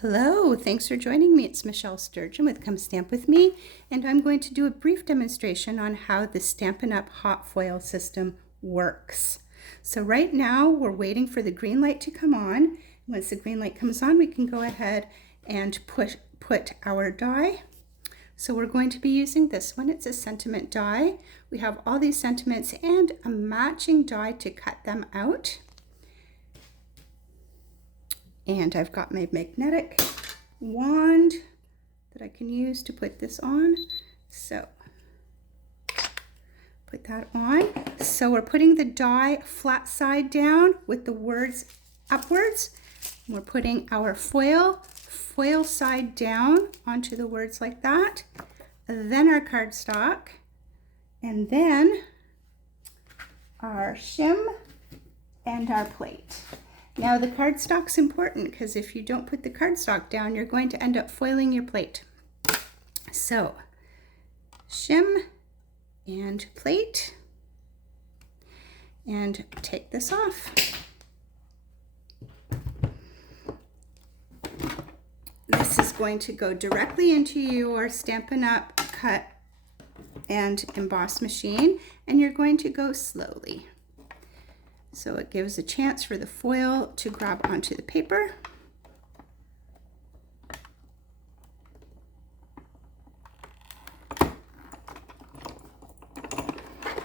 Hello, thanks for joining me. It's Michelle Sturgeon with Come Stamp With Me, and I'm going to do a brief demonstration on how the Stampin' Up! Hot foil system works. So right now we're waiting for the green light to come on. Once the green light comes on, we can go ahead and put our die. So we're going to be using this one. It's a sentiment die. We have all these sentiments and a matching die to cut them out. And I've got my magnetic wand that I can use to put this on. So put that on. So we're putting the die flat side down with the words upwards. We're putting our foil side down onto the words like that. Then our cardstock, and then our shim and our plate. Now the cardstock's important because if you don't put the cardstock down, you're going to end up foiling your plate. So shim and plate, and take this off. This is going to go directly into your Stampin' Up! Cut and emboss machine, and you're going to go slowly. So it gives a chance for the foil to grab onto the paper.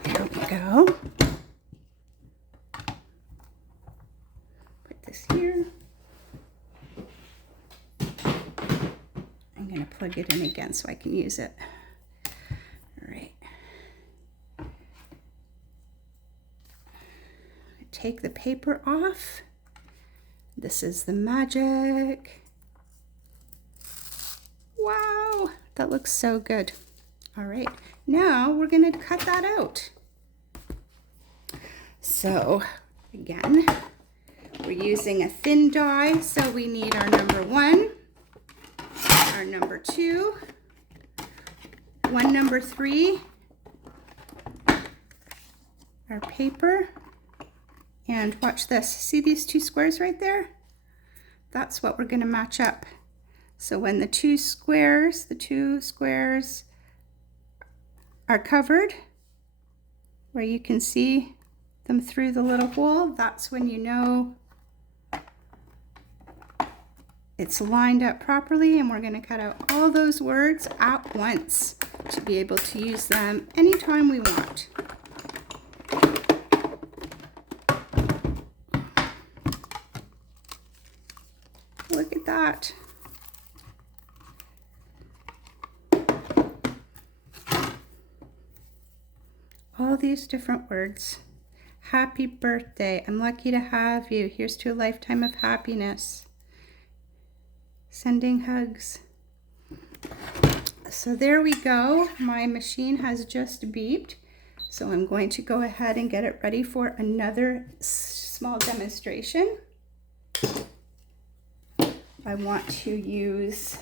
There we go. Put this here. I'm going to plug it in again so I can use it. All right. Take the paper off. This is the magic. Wow, that looks so good. All right, now we're going to cut that out. So again, we're using a thin die, so we need our number 1, our number 2, one number 3, our paper. And watch this. See these 2 squares right there? That's what we're going to match up. So when the two squares are covered, where you can see them through the little hole, that's when you know it's lined up properly, and we're going to cut out all those words at once to be able to use them anytime we want. Look at that. All these different words. Happy birthday. I'm lucky to have you. Here's to a lifetime of happiness. Sending hugs. So there we go. My machine has just beeped. So I'm going to go ahead and get it ready for another small demonstration. I want to use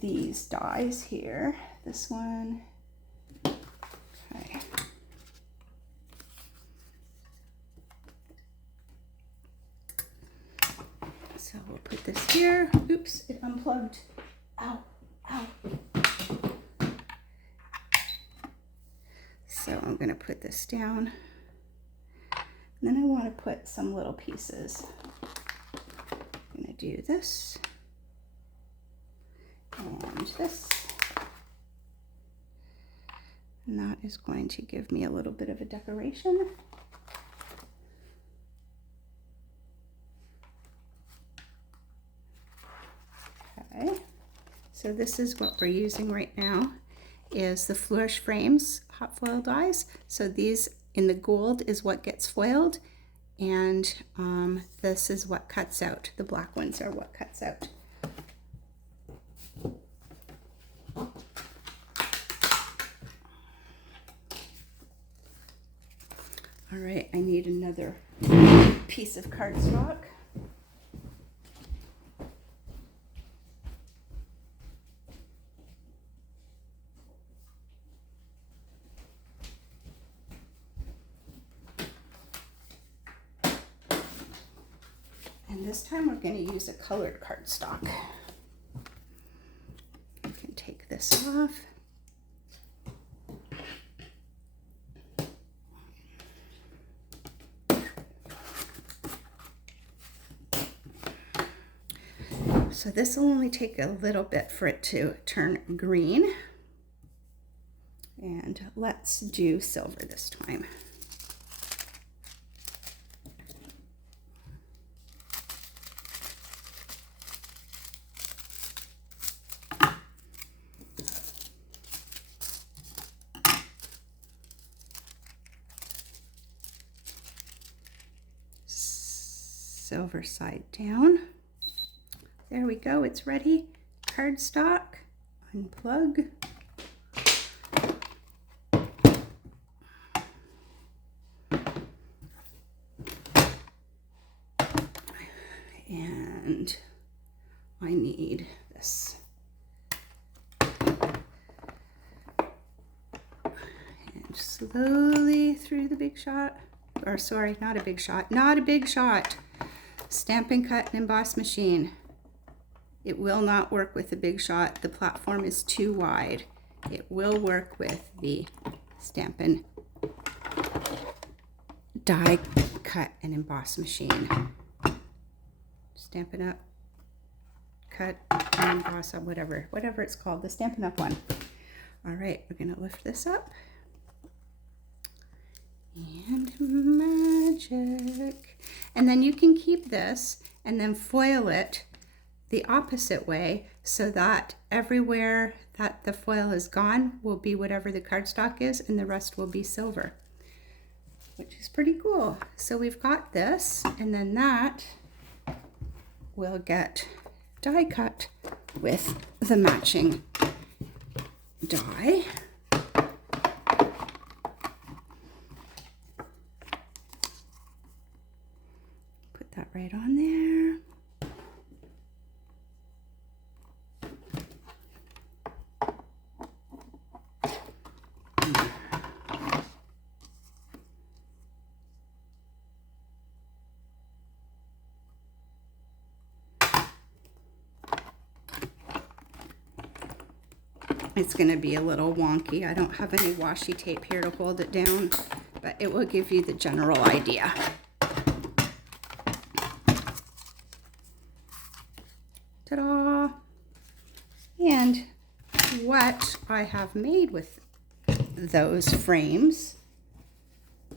these dies here. This one. Okay. So we'll put this here. Oops, it unplugged. Ow, ow. So I'm going to put this down. Then I want to put some little pieces. I'm going to do this and this. And that is going to give me a little bit of a decoration. Okay, so this is what we're using right now, is the Flourish Frames hot foil dies. So these in the gold is what gets foiled, and this is what cuts out. The black ones are what cuts out. All right, I need another piece of cardstock. And this time we're going to use a colored cardstock. You can take this off. So this will only take a little bit for it to turn green. And let's do silver this time. Silver side down. There we go, it's ready. Cardstock, unplug. And I need this. And slowly through the big shot, or sorry, not a big shot, not a big shot. Stampin' Cut and Emboss machine. It will not work with the big shot. The platform is too wide. It will work with the Stampin' Die Cut and Emboss machine. Stampin' Up, Cut and Emboss, whatever it's called, the Stampin' Up one. All right, we're gonna lift this up. And magic. And then you can keep this and then foil it the opposite way so that everywhere that the foil is gone will be whatever the cardstock is and the rest will be silver, which is pretty cool. So we've got this, and then that will get die cut with the matching die. Put that right on there. It's going to be a little wonky. I don't have any washi tape here to hold it down, but it will give you the general idea. Ta-da! And what I have made with those frames,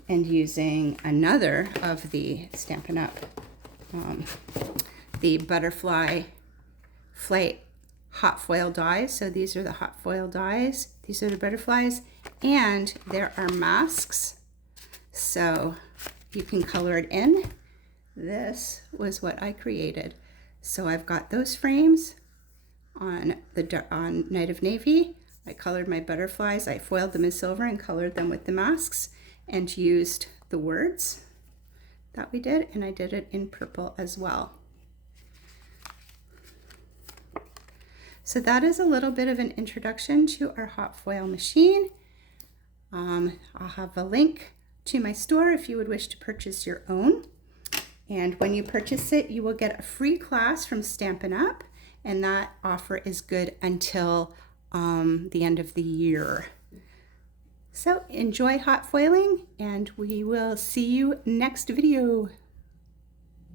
and using another of the Stampin' Up, the butterfly flake hot foil dies. So these are the hot foil dies. These are the butterflies, and there are masks, so you can color it in. This was what I created. So I've got those frames on Night of Navy. I colored my butterflies. I foiled them in silver and colored them with the masks, and used the words that we did, and I did it in purple as well. So that is a little bit of an introduction to our hot foil machine. I'll have a link to my store if you would wish to purchase your own. And when you purchase it, you will get a free class from Stampin' Up, and that offer is good until the end of the year. So enjoy hot foiling, and we will see you next video.